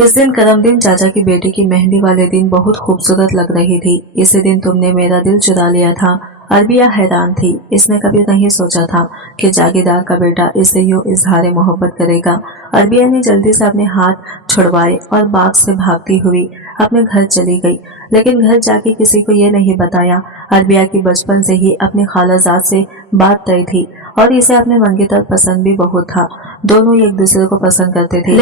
इस दिन करमदीन चाचा की बेटी की मेहंदी वाले दिन बहुत खूबसूरत लग रही थी। इसी दिन तुमने मेरा दिल चुरा लिया था। अरबिया हैरान थी। इसने कभी नहीं सोचा था कि जागीरदार का बेटा इससे यूं इजहार मोहब्बत करेगा। अरबिया ने जल्दी से अपने हाथ छुड़वाए और बाग से भागती हुई अपने घर चली गई, लेकिन घर जाके किसी को ये नहीं बताया। अरबिया की बचपन से ही अपनी खालाजाद से बात तय थी और इसे अपने मंगेतर पसंद भी बहुत था। दोनों एक दूसरे को पसंद करते थे,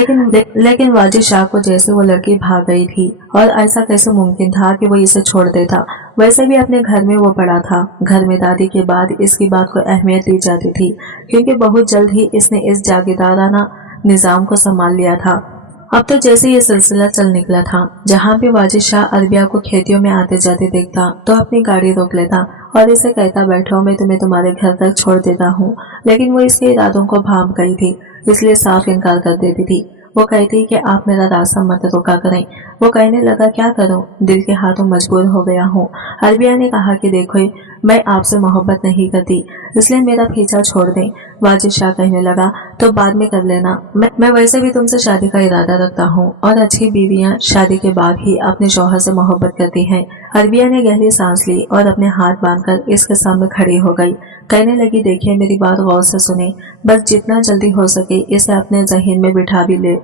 लेकिन वाजिद शाह को जैसे वो लड़की भाग गई थी और ऐसा कैसे मुमकिन था कि वो इसे छोड़ देता। वैसे भी अपने घर में वो पड़ा था। घर में दादी के बाद इसकी बात को अहमियत दी जाती थी, क्योंकि बहुत जल्द ही इसने इस जागीरदाराना निजाम को संभाल लिया था। अब तो जैसे ये सिलसिला चल निकला था, जहाँ भी वाजिद शाह अरबिया को खेतियों में आते जाते देखता तो अपनी गाड़ी रोक लेता और इसे कहता, बैठो, मैं तुम्हें तुम्हारे घर तक छोड़ देता हूँ। लेकिन वो इसके इरादों को भांप गई थी, इसलिए साफ इनकार कर देती थी। वो कहती कि आप मेरा रास्ता मत रोका करें। वो कहने लगा, क्या करूं, दिल के हाथों मजबूर हो गया हूँ। अरबिया ने कहा कि देखो, मैं आपसे मोहब्बत नहीं करती, इसलिए मेरा पीछा छोड़ दें। वाजिद शाह कहने लगा, तो बाद में कर लेना, मैं वैसे भी तुमसे शादी का इरादा रखता हूँ और अच्छी बीवियां शादी के बाद ही अपने शौहर से मोहब्बत करती हैं। अरबिया ने गहरी सांस ली और अपने हाथ बांधकर इसके सामने खड़ी हो गई। कहने लगी, देखिए, मेरी बात गौर से सुने, बस जितना जल्दी हो सके इसे अपने जहन में बिठा भी ले।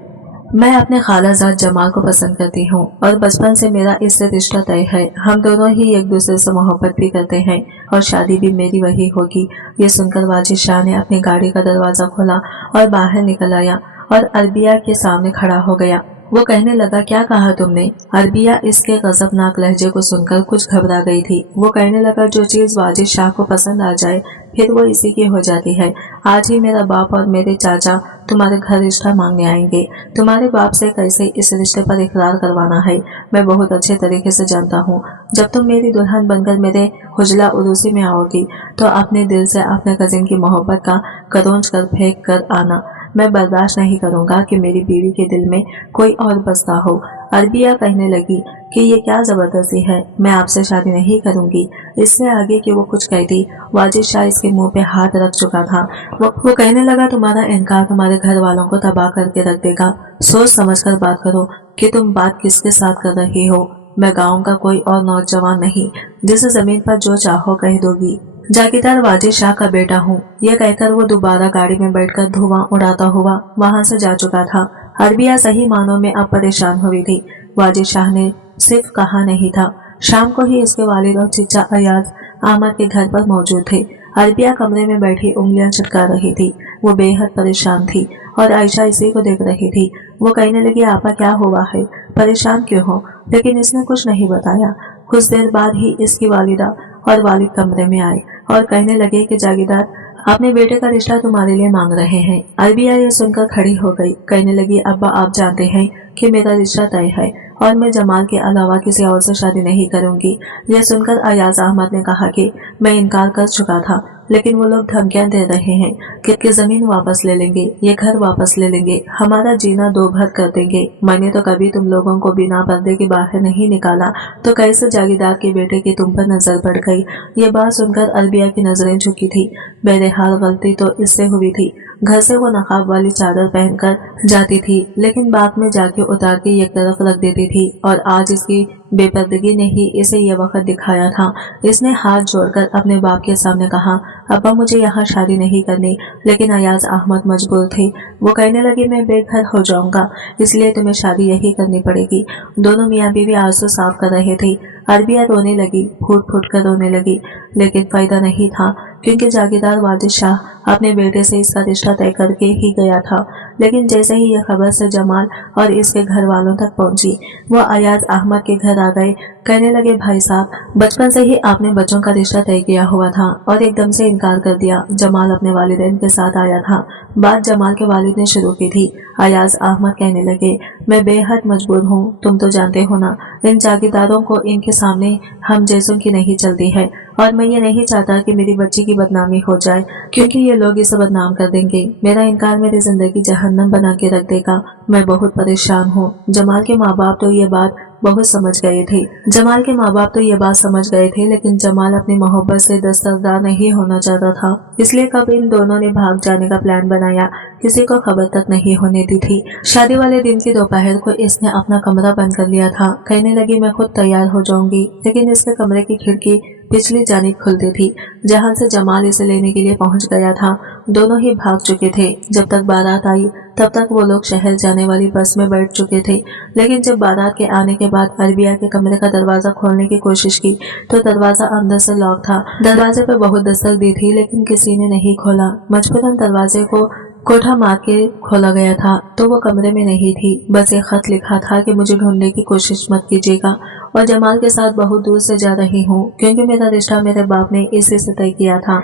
मैं अपने खालाजाद जमाल को पसंद करती हूँ और बचपन से मेरा इससे रिश्ता तय है। हम दोनों ही एक दूसरे से मोहब्बत भी करते हैं और शादी भी मेरी वही होगी। ये सुनकर वाजिद शाह ने अपनी गाड़ी का दरवाजा खोला और बाहर निकल आया और अरबिया के सामने खड़ा हो गया। वो कहने लगा, क्या कहा तुमने? अरबिया इसके गजबनाक लहजे को सुनकर कुछ घबरा गई थी। वो कहने लगा, जो चीज वाजिद शाह को पसंद आ जाए फिर वो इसी की हो जाती है। आज ही मेरा बाप और मेरे चाचा तुम्हारे घर रिश्ता मांगने आएंगे। तुम्हारे बाप से कैसे इस रिश्ते पर इकरार करवाना है मैं बहुत अच्छे तरीके से जानता हूँ। जब तुम मेरी दुल्हन बनकर मेरे हुजला उरूसी में आओगी तो अपने दिल से अपने कजिन की मोहब्बत का करौंज कर फेंक कर आना। मैं बर्दाश्त नहीं करूंगा कि मेरी बीवी के दिल में कोई और बसता हो। अरबिया कहने लगी कि ये क्या जबरदस्ती है, मैं आपसे शादी नहीं करूंगी। इससे आगे कि वो कुछ कहती, वाजिद शाह इसके मुंह पे हाथ रख चुका था। वो कहने लगा, तुम्हारा इनकार तुम्हारे घर वालों को तबाह करके रख देगा। सोच समझ कर बात करो कि तुम बात किसके साथ कर रही हो। मैं गाँव का कोई और नौजवान नहीं जिसे जमीन पर जो चाहो कह दोगी। जागीरदार वाजिद शाह का बेटा हूँ। यह कहकर वो दोबारा गाड़ी में बैठकर धुआं उड़ाता हुआ वहां से जा चुका था। अरबिया सही मानों में अब परेशान हुई थी। वाजिद शाह ने सिर्फ कहा नहीं था। शाम को ही इसके वालिद और चचा अयाज अहमद के घर पर मौजूद थे। अरबिया कमरे में बैठी उंगलियां चटका रही थी। वो बेहद परेशान थी और आयशा इसी को देख रही थी। वो कहने लगी, आपा क्या हुआ है, परेशान क्यों हो? लेकिन इसने कुछ नहीं बताया। कुछ देर बाद ही इसकी वालिदा और वालिद कमरे में आए और कहने लगे कि जागीरदार अपने बेटे का रिश्ता तुम्हारे लिए मांग रहे हैं। अरबिया ये सुनकर खड़ी हो गई। कहने लगी, अब्बा, आप जानते हैं कि मेरा रिश्ता तय है और मैं जमाल के अलावा किसी और से शादी नहीं करूंगी। यह सुनकर अयाज अहमद ने कहा कि मैं इनकार कर चुका था, लेकिन वो लोग धमकियां दे रहे हैं कि जमीन वापस ले लेंगे, ये घर वापस ले लेंगे, हमारा जीना दो भर कर देंगे। मैंने तो कभी तुम लोगों को बिना पर्दे के बाहर नहीं निकाला, तो कैसे जागीरदार के बेटे की तुम पर नजर पड़ गई? ये बात सुनकर अरबिया की नजरें झुकी थी। बहरहाल गलती तो इससे हुई थी। घर से वो नकाब वाली चादर पहनकर जाती थी, लेकिन बाग में जाके उतार के एक तरफ रख देती थी और आज इसकी बेपर्दगी ने ही इसे ये वक्त दिखाया था। इसने हाथ जोड़कर अपने बाप के सामने कहा, अब्बा, मुझे यहाँ शादी नहीं करनी। लेकिन अयाज अहमद मजबूर थे। वो कहने लगे, मैं बेघर हो जाऊंगा, इसलिए तुम्हें शादी यही करनी पड़ेगी। दोनों मियाँ बीवी आंसू साफ कर रहे थे। अरबिया रोने लगी, फूट फूट कर रोने लगी, लेकिन फायदा नहीं था, क्योंकि जागीरदार वाजिद शाह अपने बेटे से इसका रिश्ता तय करके ही गया था। लेकिन जैसे ही यह खबर से जमाल और इसके घर वालों तक पहुंची, वो अयाज अहमद के घर आ गए। कहने लगे, भाई साहब, बचपन से ही आपने बच्चों का रिश्ता तय किया हुआ था और एकदम से इनकार कर दिया। जमाल अपने वालिदैन के साथ आया था। बात जमाल के वालिद ने शुरू की थी। अयाज अहमद कहने लगे, मैं बेहद मजबूर हूँ, तुम तो जानते हो ना, इन जागीरदारों को इनके सामने हम जैसों की नहीं चलती है और मैं ये नहीं चाहता कि मेरी बच्ची की बदनामी हो जाए, क्योंकि ये लोग इसे बदनाम कर देंगे। मेरा इनकार मेरी जिंदगी जहन्नम बना के रख देगा। मैं बहुत परेशान हूँ। जमाल के माँ बाप तो ये बात बहुत समझ गए थे। जमाल के माँ बाप तो ये बात समझ गए थे, लेकिन जमाल अपनी मोहब्बत से दस्तरदार नहीं होना चाहता था। इसलिए कब इन दोनों ने भाग जाने का प्लान बनाया, किसी को खबर तक नहीं होने दी थी। शादी वाले दिन की दोपहर को इसने अपना कमरा बंद कर लिया था। कहने लगी मैं खुद तैयार हो जाऊंगी, लेकिन इसके कमरे की खिड़की पिछली जानिब खुलती थी, जहां से जमाल इसे लेने के लिए पहुंच गया था। दोनों ही भाग चुके थे। जब तक बारात आई तब तक वो लोग शहर जाने वाली बस में बैठ चुके थे, लेकिन जब बारात के आने के बाद अरबिया के कमरे का दरवाजा खोलने की कोशिश की तो दरवाजा अंदर से लॉक था। दरवाजे पर बहुत दस्तक दी थी, लेकिन किसी ने नहीं खोला। मजबूरन दरवाजे को कोठा मार के खोला गया था, तो वो कमरे में नहीं थी। बस एक खत लिखा था कि मुझे ढूंढने की कोशिश मत कीजिएगा, और जमाल के साथ बहुत दूर से जा रही हूँ, क्योंकि मेरा रिश्ता मेरे बाप ने इसी से तय किया था।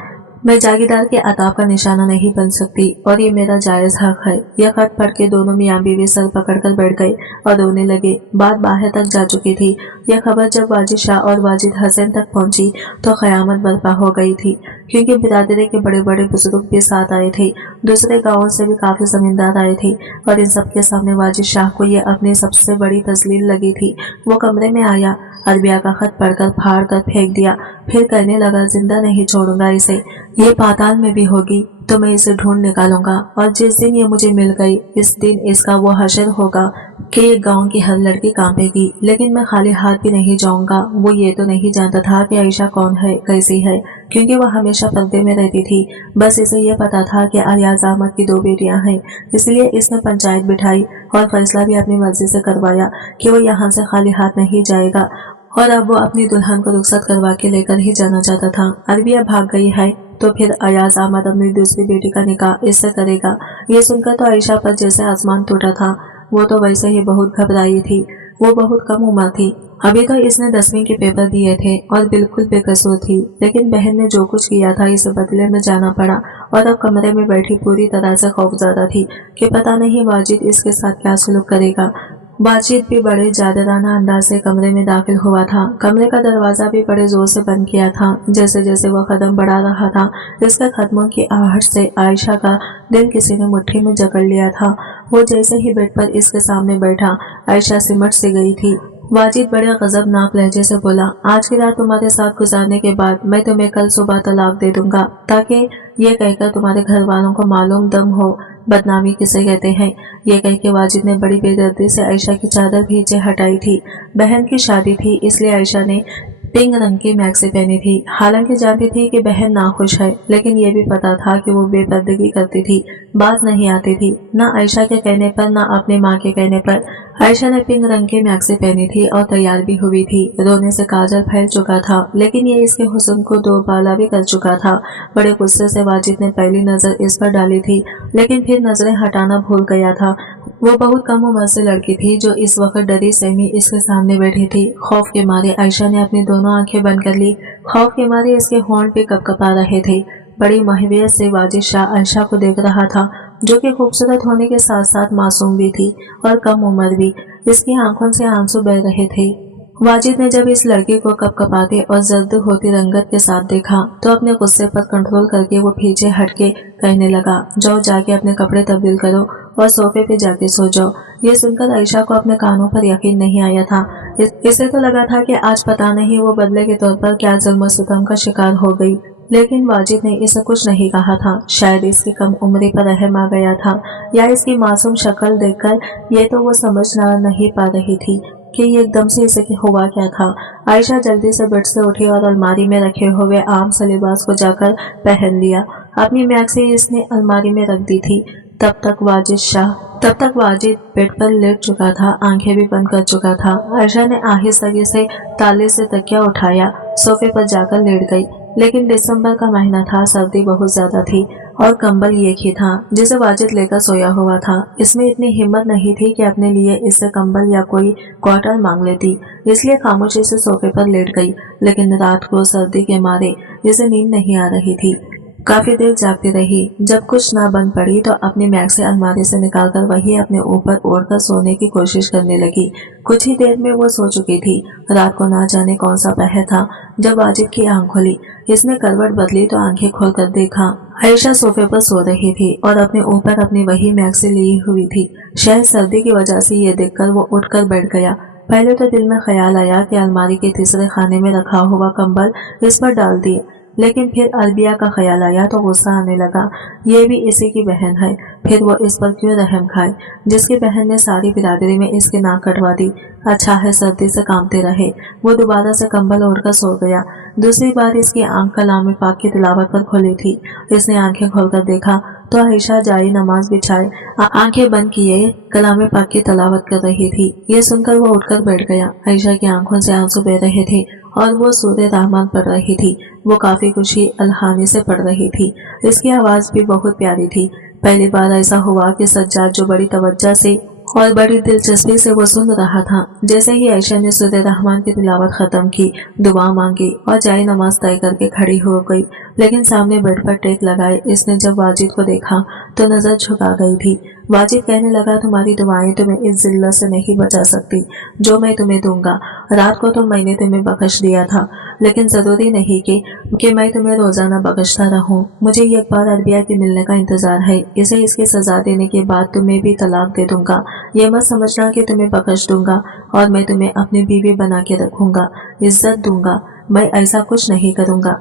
मैं जागीरदार के अताब का निशाना नहीं बन सकती, और ये मेरा जायज हक है। यह खत पढ़ के दोनों मियाँ बीवी सर पकड़कर बैठ गए और रोने लगे। बात बाहर तक जा चुकी थी। यह खबर जब वाजिद शाह और वाजिद हसन तक पहुंची तो कयामत बर्पा हो गई थी, क्योंकि बिरादरी के बड़े बड़े बुजुर्ग भी साथ आए थे। दूसरे गाँवों से भी काफी जमींदार आए थे, और इन सबके सामने वाजिद शाह को यह अपनी सबसे बड़ी तस्लील लगी थी। वो कमरे में आया, अरबिया का खत पढ़कर फाड़ कर फेंक दिया, फिर कहने लगा जिंदा नहीं छोड़ूंगा इसे। ये पाताल में भी होगी तो मैं इसे ढूंढ निकालूंगा, और जिस दिन ये मुझे मिल गई इस दिन इसका वो हशर होगा कि ये गांव की हर लड़की कांपेगी। लेकिन मैं खाली हाथ भी नहीं जाऊंगा। वो ये तो नहीं जानता था कि आयशा कौन है, कैसी है, क्योंकि वह हमेशा पर्दे में रहती थी। बस इसे ये पता था कि अयाज अहमद की 2 बेटियां हैं, इसलिए इसने पंचायत बिठाई और फैसला भी अपनी मर्जी से करवाया कि वो यहाँ से खाली हाथ नहीं जाएगा, और अब वो अपनी दुल्हन को रुखसत करवा के लेकर ही जाना चाहता था। अरबिया भाग गई है तो फिर अयाज अहमद अपनी दूसरी बेटी का निकाह इससे करेगा। ये सुनकर तो आयशा पर जैसे आसमान टूटा था। वो तो वैसे ही बहुत घबराई थी। वो बहुत कम उम्र थी, अभी तो इसने 10वीं के पेपर दिए थे और बिल्कुल बेकसूर थी। लेकिन बहन ने जो कुछ किया था इसे बदले में जाना पड़ा, और अब कमरे में बैठी पूरी तरह से खौफजदा थी कि पता नहीं वाजिद इसके साथ क्या सलूक करेगा। बातचीत भी बड़े जादराना अंदाज से कमरे में दाखिल हुआ था। कमरे का दरवाजा भी बड़े जोर से बंद किया था। जैसे जैसे वह कदम बढ़ा रहा था, इसके कदमों की आहट से आयशा का दिल किसी ने मुट्ठी में जकड़ लिया था। वो जैसे ही बेड पर इसके सामने बैठा, आयशा सिमट सी गई थी। वाजिद बड़े गजबनाक लहजे से बोला, आज की रात तुम्हारे साथ गुजारने के बाद मैं तुम्हें कल सुबह तलाक दे दूंगा, ताकि ये कहकर तुम्हारे घर वालों को मालूम दम हो बदनामी किसे कहते हैं। ये कह के वाजिद ने बड़ी बेदर्दी से आयशा की चादर भींचे हटाई थी। बहन की शादी थी, इसलिए आयशा ने पिंक रंग की मैक्सी पहनी थी। हालांकि जानती थी कि बहन नाखुश है, लेकिन ये भी पता था कि वो बेपर्दगी करती थी, बात नहीं आती थी, ना आयशा के कहने पर ना अपनी माँ के कहने पर। आयशा ने पिंक रंग की मैक्सी पहनी थी और तैयार भी हुई थी। रोने से काजल फैल चुका था, लेकिन ये इसके हुस्न को दो बाला भी कर चुका था। बड़े गुस्से से वाजिद ने पहली नजर इस पर डाली थी, लेकिन फिर नजरें हटाना भूल गया था। वो बहुत कम उम्र से लड़की थी जो इस वक्त डरी सहमी इसके सामने बैठी थी। खौफ के मारे आयशा ने अपनी दोनों आंखें बंद कर ली। खौफ के मारे इसके होंठ भी कपकपा रहे थे। बड़ी महवियत से वाजिद शाह आयशा को देख रहा था, जो कि खूबसूरत होने के साथ साथ मासूम भी थी और कम उम्र भी। इसकी आंखों से आंसू बह रहे थे। वाजिद ने जब इस लड़की को कपकपाते और जर्द होती रंगत के साथ देखा तो अपने गुस्से पर कंट्रोल करके वो पीछे हटके कहने लगा, जाओ जाके अपने कपड़े तब्दील करो और सोफे पे जाके सो जाओ। ये सुनकर आयशा को अपने कानों पर यकीन नहीं आया था। इसे तो लगा था कि आज पता नहीं वो बदले के तौर पर क्या जुल्म सितम का शिकार हो गई, लेकिन वाजिद ने इसे कुछ नहीं कहा था। शायद इसकी कम उम्री पर रहम आ गया था, या इसकी मासूम शक्ल देखकर ये तो वो समझना नहीं पा रही थी कि ये एकदम से इसे हुआ क्या था। आयशा जल्दी से बेड से उठी और अलमारी में रखे हुए आम सा लिबास को जाकर पहन लिया। अपनी मैक्सी इसने अलमारी में रख दी थी। तब तक वाजिद बेड पर लेट चुका था, आंखें भी बंद कर चुका था। आयशा ने आहिस्ता से ताले से तकिया उठाया, सोफे पर जाकर लेट गई। लेकिन दिसंबर का महीना था, सर्दी बहुत ज्यादा थी और कंबल एक ही था जिसे वाजिद लेकर सोया हुआ था। इसमें इतनी हिम्मत नहीं थी कि अपने लिए इससे कंबल या कोई क्वार्टर मांग लेती, इसलिए खामोशी से सोफे पर लेट गई। लेकिन रात को सर्दी के मारे इसे नींद नहीं आ रही थी। काफी देर जागती रही। जब कुछ ना बन पड़ी तो अपनी मैक्सी अलमारी से निकालकर वही अपने ऊपर ओढ़कर सोने की कोशिश करने लगी। कुछ ही देर में वो सो चुकी थी। रात को ना जाने कौन सा पहर था जब वाजिद की आंख खुली। इसने करवट बदली तो आंखें खोलकर देखा, आयशा सोफे पर सो रही थी और अपने ऊपर अपनी वही मैक्सी ली हुई थी। शायद सर्दी की वजह से ये देखकर वो उठकर बैठ गया। पहले तो दिल में ख्याल आया कि अलमारी के तीसरे खाने में रखा हुआ कंबल इस पर डाल दिए, लेकिन फिर अरबिया का ख्याल आया तो गुस्सा आने लगा। ये भी इसी की बहन है, फिर वो इस पर क्यों रहम खाए, जिसकी बहन ने सारी बिरादरी में इसकी नाक कटवा दी। अच्छा है सर्दी से कांपते रहे। वो दोबारा से कंबल ओढ़कर सो गया। दूसरी बार इसकी आंख कलाम पाक की तिलावत पर खुली थी। इसने आंखें खोलकर देखा तो आयशा जाई नमाज बिछाए आंखें बंद किए कलाम पाक की तिलावत कर रही थी। ये सुनकर वो उठकर बैठ गया। आयशा की आंखों से आंसू बह रहे थे और वो सूरे रहमान पढ़ रही थी। वो काफी खुशी अलहानी से पढ़ रही थी। इसकी आवाज भी बहुत प्यारी थी। पहली बार ऐसा हुआ कि सज्जाद जो बड़ी तवज्जो से और बड़ी दिलचस्पी से वो सुन रहा था। जैसे ही आयशा ने सूरे रहमान की तिलावत खत्म की, दुआ मांगी और जाए नमाज तय करके खड़ी हो गई, लेकिन सामने बेड पर टेक लगाए इसने जब वाजिद को देखा तो नजर झुका गई थी। वाजिद कहने लगा, तुम्हारी दुआएं तुम्हें इस जिल्लत से नहीं बचा सकती जो मैं तुम्हें दूंगा। रात को तो मैंने तुम्हें बख्श दिया था, लेकिन जरूरी नहीं कि मैं तुम्हें रोजाना बख्शता रहूं। मुझे एक बार अरबिया के मिलने का इंतजार है। इसे इसकी सजा देने के बाद तुम्हें भी तलाक दे दूंगा। ये मत समझना कि तुम्हें बख्श दूंगा और मैं तुम्हें अपनी बीवी बना के रखूंगा, इज्जत दूंगा। मैं ऐसा कुछ नहीं करूंगा।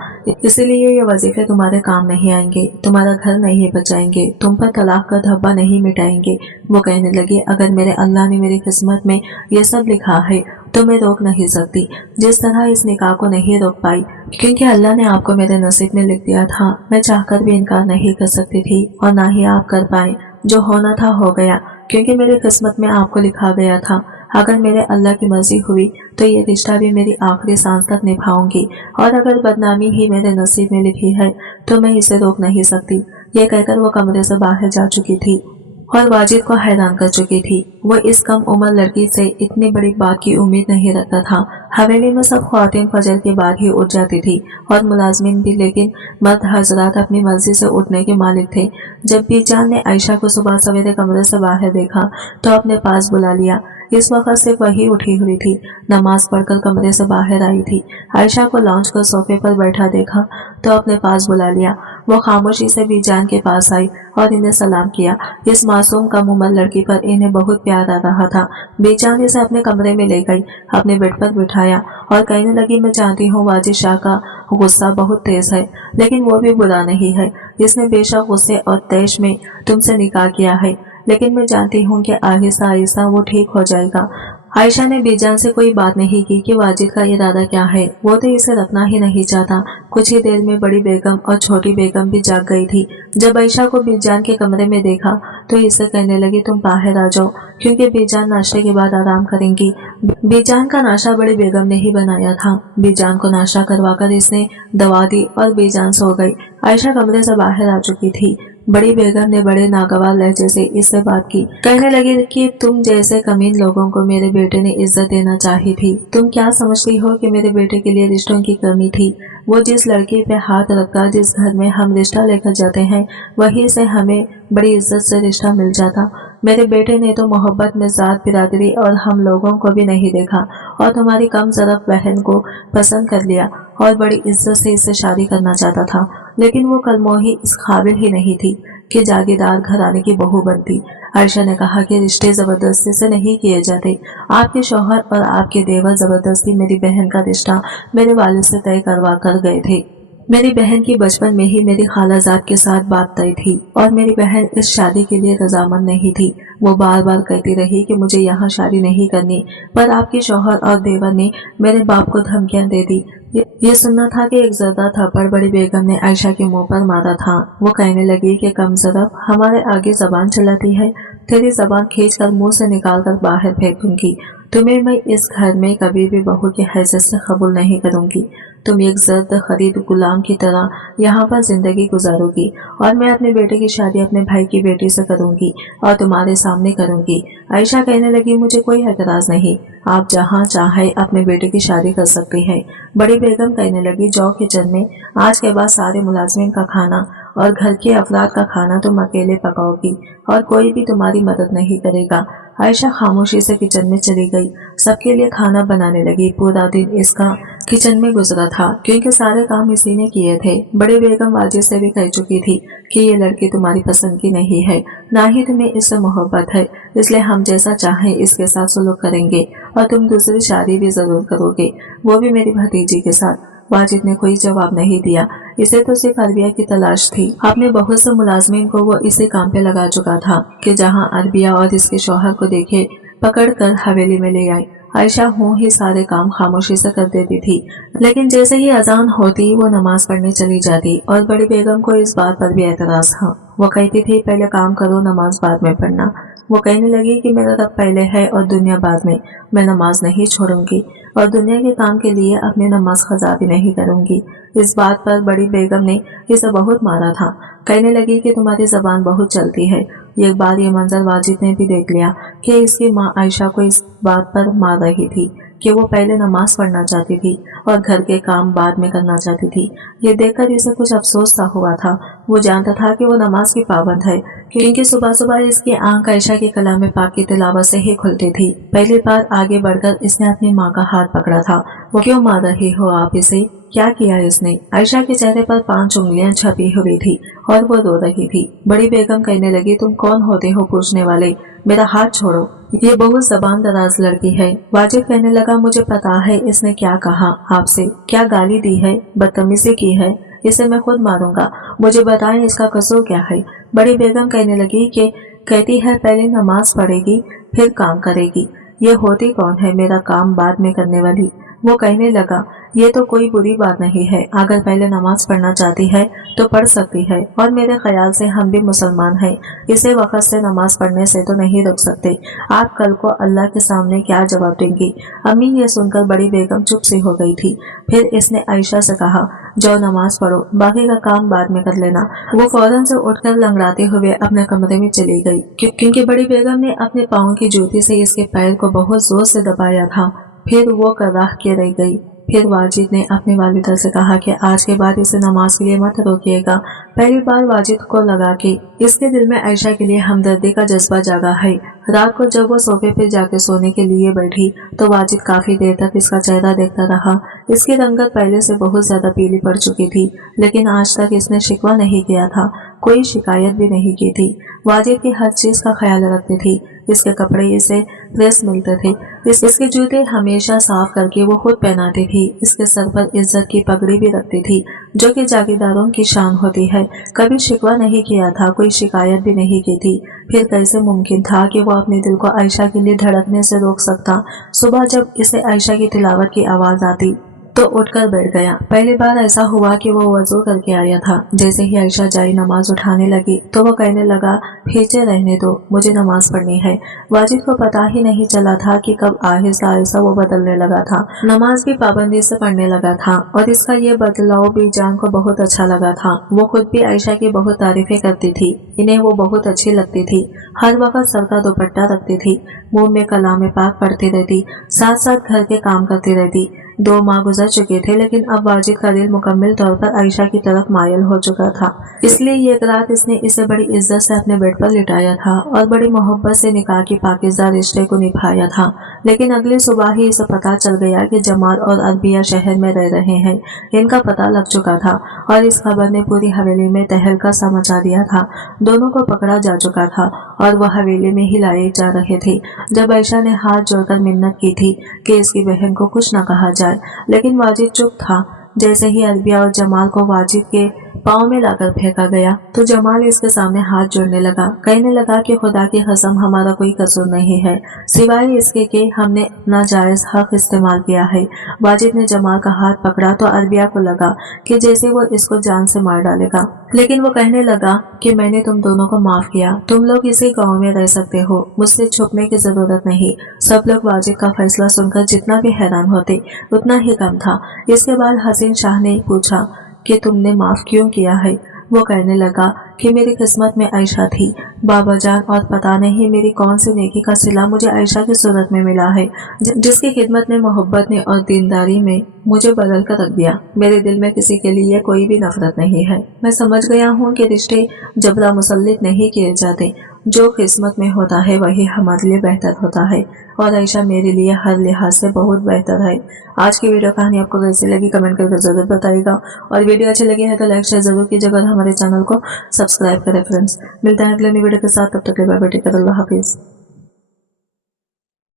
इसलिए ये वजीफे तुम्हारे काम नहीं आएंगे, तुम्हारा घर नहीं बचाएंगे, तुम पर तलाक का धब्बा नहीं मिटाएंगे। वो कहने लगी, अगर मेरे अल्लाह ने मेरी किस्मत में ये सब लिखा है तो मैं रोक नहीं सकती, जिस तरह इस निकाह को नहीं रोक पाई, क्योंकि अल्लाह ने आपको मेरे नसीब में लिख दिया था। मैं चाहकर भी इनकार नहीं कर सकती थी और ना ही आप कर पाए। जो होना था हो गया, क्योंकि मेरी किस्मत में आपको लिखा गया था। अगर मेरे अल्लाह की मर्जी हुई तो ये रिश्ता भी मेरी आखिरी सांस तक निभाऊंगी, और अगर बदनामी ही मेरे नसीब में लिखी है तो मैं इसे रोक नहीं सकती। ये कहकर वो कमरे से बाहर जा चुकी थी और वाजिद को हैरान कर चुकी थी। वो इस कम उम्र लड़की से इतनी बड़ी बात की उम्मीद नहीं रखता था। हवेली में सब ख्वातीन फजर के बाद ही उठ जाती थी और मुलाजमीन भी, लेकिन मर्द हजरात अपनी मर्जी से उठने के मालिक थे। जब बीजान ने आयशा को सुबह सवेरे कमरे से बाहर देखा तो अपने पास बुला लिया। इस वक्त सिर्फ वही उठी हुई थी, नमाज पढ़कर कमरे से बाहर आई थी। आयशा को लॉन्च कर सोफे पर बैठा देखा तो अपने पास बुला लिया। वो खामोशी से बीजान के पास आई और इन्हें सलाम किया। इस मासूम कम उम्र लड़की पर इन्हें बहुत प्यार आ रहा था। बीजान इसे अपने कमरे में ले गई, अपने बेड पर बिठाया और कहने लगी, मैं जानती हूँ वाजिद शाह का गुस्सा बहुत तेज है, लेकिन वो भी बुरा नहीं है। इसने बेशक गुस्से और तेज में तुमसे निकाह किया है, लेकिन मैं जानती हूँ कि आहिस्ता आहिस्ता वो ठीक हो जाएगा। आयशा ने बीजान से कोई बात नहीं की कि वाजिद का इरादा क्या है। वो तो इसे रखना ही नहीं चाहता। कुछ ही देर में बड़ी बेगम और छोटी बेगम भी जाग गई थी। जब आयशा को बीजान के कमरे में देखा तो इसे कहने लगी, तुम बाहर आ जाओ, क्योंकि बीजान नाश्ते के बाद आराम करेंगी। बीजान का नाश्ता बड़ी बेगम ने ही बनाया था। बीजान को नाश्ता करवाकर इसने दवा दी और बीजान सो गई। आयशा कमरे से बाहर आ चुकी थी। बड़ी बेगम ने बड़े नागवार लहजे से इससे बात की। कहने लगी कि तुम जैसे कमीन लोगों को मेरे बेटे ने इज्जत देना चाही थी। तुम क्या समझती हो कि मेरे बेटे के लिए रिश्तों की कमी थी? वो जिस लड़की पे हाथ रखता, जिस घर में हम रिश्ता लेकर जाते हैं, वहीं से हमें बड़ी इज्जत से रिश्ता मिल जाता। मेरे बेटे ने तो मोहब्बत में जात बिरादरी और हम लोगों को भी नहीं देखा और तुम्हारी कम ज़रफ बहन को पसंद कर लिया और बड़ी इज्जत से इससे शादी करना चाहता था, लेकिन वो कलमोही इस काबिल ही नहीं थी कि जागीरदार घराने की बहू बनती। आयशा ने कहा कि रिश्ते जबरदस्ती से नहीं किए जाते। आपके शौहर और आपके देवर जबरदस्ती मेरी बहन का रिश्ता मेरे वालिद से तय करवा कर गए थे। मेरी बहन की बचपन में ही मेरी खालाजाद के साथ बात तय थी और मेरी बहन इस शादी के लिए रजामंद नहीं थी। वो बार बार कहती रही कि मुझे यहाँ शादी नहीं करनी, पर आपके शौहर और देवर ने मेरे बाप को धमकियां दे दी। ये सुनना था कि एक ज़्यादा थप्पड़ बड़ी बेगम ने आयशा के मुंह पर मारा था। वो कहने लगी कि कम ज़रफ हमारे आगे जबान चलाती है, तेरी जबान खींच कर मुँह से निकाल कर बाहर फेंक दूंगी। तुम्हें मैं इस घर में कभी भी बहू की हैसियत से कबूल नहीं करूंगी। तुम एक जर्द खरीद गुलाम की तरह यहाँ पर जिंदगी गुजारोगी और मैं अपने बेटे की शादी अपने भाई की बेटी से करूंगी और तुम्हारे सामने करूंगी। आयशा कहने लगी, मुझे कोई एतराज नहीं, आप जहाँ चाहे अपने बेटे की शादी कर सकती हैं। बड़ी बेगम कहने लगी, जाओ किचन में, आज के बाद सारे मुलाजमिन का खाना और घर के अफराद का खाना तुम अकेले पकाओगी और कोई भी तुम्हारी मदद नहीं करेगा। आयशा खामोशी से किचन में चली गई, सबके लिए खाना बनाने लगी। पूरा दिन इसका किचन में गुजरा था, क्योंकि सारे काम इसी ने किए थे। बड़ी बेगम वाजिद से भी कह चुकी थी कि ये लड़की तुम्हारी पसंद की नहीं है, ना ही तुम्हें इससे मोहब्बत है, इसलिए हम जैसा चाहें इसके साथ सुलूक करेंगे और तुम दूसरी शादी भी जरूर करोगे, वो भी मेरी भतीजी के साथ। वाजिद ने कोई जवाब नहीं दिया। इसे तो सिर्फ अरबिया की तलाश थी। अपने बहुत से मुलाजमीन को वो इसी काम पे लगा चुका था कि जहाँ अरबिया और इसके शौहर को देखे पकड़कर हवेली में ले आए। आयशा हूँ ही सारे काम खामोशी से कर देती थी, लेकिन जैसे ही अजान होती वो नमाज पढ़ने चली जाती और बड़ी बेगम को इस बात पर भी एतराज था। वो कहती थी पहले काम करो, नमाज बाद में पढ़ना। वो कहने लगी कि मेरा रब पहले है और दुनिया बाद में, मैं नमाज नहीं छोड़ूंगी और दुनिया के काम के लिए अपनी नमाज खजा भी नहीं करूंगी। इस बात पर बड़ी बेगम ने इसे बहुत मारा था। कहने लगी कि तुम्हारी जबान बहुत चलती है। एक बार ये मंजर वाजिद ने भी देख लिया कि इसकी माँ आयशा को इस बात पर मार रही थी कि वो पहले नमाज पढ़ना चाहती थी और घर के काम बाद में करना चाहती थी। ये देखकर इसे कुछ अफसोस सा हुआ था। वो जानता था कि वो नमाज की पाबंद है, क्योंकि सुबह सुबह इसकी आंख आयशा के कलाम पाक की तिलावत से ही खुलती थी। पहली बार आगे बढ़कर इसने अपनी माँ का हाथ पकड़ा था। वो क्यों मार रही हो आप इसे, क्या किया इसने? आयशा के चेहरे पर 5 उंगलियां छपी हुई थी और वो रो रही थी। बड़ी बेगम कहने लगी तुम कौन होते हो पूछने वाले, मेरा हाथ छोड़ो, ये बहुत जबान दराज लड़की है। वाजिद कहने लगा मुझे पता है इसने क्या कहा आपसे, क्या गाली दी है, बदतमीजी की है, इसे मैं खुद मारूंगा, मुझे बताएं इसका कसूर क्या है। बड़ी बेगम कहने लगी कि कहती है पहले नमाज पढ़ेगी फिर काम करेगी, ये होती कौन है मेरा काम बाद में करने वाली। वो कहने लगा ये तो कोई बुरी बात नहीं है, अगर पहले नमाज पढ़ना चाहती है तो पढ़ सकती है और मेरे ख्याल से हम भी मुसलमान हैं, इसे वक्त से नमाज पढ़ने से तो नहीं रोक सकते। आप कल को अल्लाह के सामने क्या जवाब देंगी? अम्मी ये सुनकर बड़ी बेगम चुप सी हो गई थी। फिर इसने आयशा से कहा जाओ नमाज पढ़ो, बाकी का काम बाद में कर लेना। वो फौरन से उठकर लंगड़ाते हुए अपने कमरे में चली गई, क्योंकि बड़ी बेगम ने अपने पाँव की जूती से इसके पैर को बहुत जोर से दबाया था। फिर वो कराह के रह गई। फिर वाजिद ने अपनी वालिदा से कहा कि आज के बाद इसे नमाज के लिए मत रोकिएगा। पहली बार वाजिद को लगा कि इसके दिल में आयशा के लिए हमदर्दी का जज्बा जागा है। रात को जब वो सोफे पर जाके सोने के लिए बैठी तो वाजिद काफी देर तक इसका चेहरा देखता रहा। इसकी रंगत पहले से बहुत ज्यादा पीली पड़ चुकी थी, लेकिन आज तक इसने शिकवा नहीं किया था, कोई शिकायत भी नहीं की थी। वाजिद की हर चीज का ख्याल रखती थी। इसके कपड़े इसे प्रेस मिलते थे, इसके जूते हमेशा साफ करके वो खुद पहनाती थी। इसके सर पर इज्जत की पगड़ी भी रखती थी, जो कि जागीरदारों की शान होती है। कभी शिकवा नहीं किया था, कोई शिकायत भी नहीं की थी। फिर कैसे मुमकिन था कि वो अपने दिल को आयशा के लिए धड़कने से रोक सकता? सुबह जब इसे आयशा की तिलावत की आवाज आती तो उठकर बैठ गया। पहली बार ऐसा हुआ कि वो वजू करके आया था। जैसे ही आयशा जाई नमाज उठाने लगी तो वो कहने लगा पीछे रहने दो, मुझे नमाज पढ़नी है। वाजिद को पता ही नहीं चला था कि कब आहिस्ता आहिस्ता वो बदलने लगा था, नमाज भी पाबंदी से पढ़ने लगा था और इसका ये बदलाव भी जान को बहुत अच्छा लगा था। वो खुद भी आयशा की बहुत तारीफें करती थी, इन्हें वो बहुत अच्छी लगती थी। हर वक्त सर का दुपट्टा रखती थी, मुंह में कलाम पाक पढ़ती रहती, साथ साथ घर के काम करती रहती। 2 माह गुजर चुके थे, लेकिन अब वाजिद का दिल मुकम्मल तौर पर आयशा की तरफ मायल हो चुका था। इसलिए एक रात इसने इसे बड़ी इज्जत से अपने बेड पर लिटाया था और बड़ी मोहब्बत से निकाह की पाकिज़ा रिश्ते को निभाया था। लेकिन अगली सुबह ही इसे पता चल गया कि जमाल और अरबिया शहर में रह रहे हैं। इनका पता लग चुका था और इस खबर ने पूरी हवेली में तहलका सा मचा दिया था। दोनों को पकड़ा जा चुका था और वह हवेली में ही लाए जा रहे थे। जब आयशा ने हाथ जोड़कर मिन्नत की थी कि इसकी बहन को कुछ न कहा जाए, लेकिन वाजिद चुप था। जैसे ही अरबिया और जमाल को वाजिद के पाँव में लाकर फेंका गया तो जमाल इसके सामने हाथ जोड़ने लगा, कहने लगा कि खुदा की कसम हमारा कोई कसूर नहीं है, सिवाय इसके कि हमने नाजायज हक इस्तेमाल किया है। वाजिद ने जमाल का हाथ पकड़ा तो अरबिया को लगा कि जैसे वो इसको जान से मार डालेगा, लेकिन वो कहने लगा कि मैंने तुम दोनों को माफ किया, तुम लोग इसी गाँव में रह सकते हो, मुझसे छुपने की जरूरत नहीं। सब लोग वाजिद का फैसला सुनकर जितना भी हैरान होते उतना ही कम था। इसके बाद हसीन शाह ने पूछा कि तुमने माफ क्यों किया है? वो कहने लगा कि मेरी किस्मत में आयशा थी, बाबा जान, और पता नहीं मेरी कौन सी नेकी का सिला मुझे आयशा की सूरत में मिला है, जिसकी खिदमत ने, मोहब्बत ने और दीनदारी में मुझे बदल कर रख दिया। मेरे दिल में किसी के लिए कोई भी नफरत नहीं है। मैं समझ गया हूँ कि रिश्ते जबरा मुसल्लित नहीं किए जाते, जो किस्मत में होता है वही हमारे लिए बेहतर होता है और ऐसा मेरे लिए हर लिहाज से बहुत बेहतर है। आज की वीडियो कहानी आपको कैसी लगी कमेंट करके जरूर बताइएगा और वीडियो अच्छी लगी है तो लाइक शेयर जरूर कीजिएगा और हमारे चैनल को सब्सक्राइब करें फ्रेंड्स। मिलते हैं अगले वीडियो के साथ, तब तक के लिए बाय बाय, टेक केयर, अल्लाह हाफिज।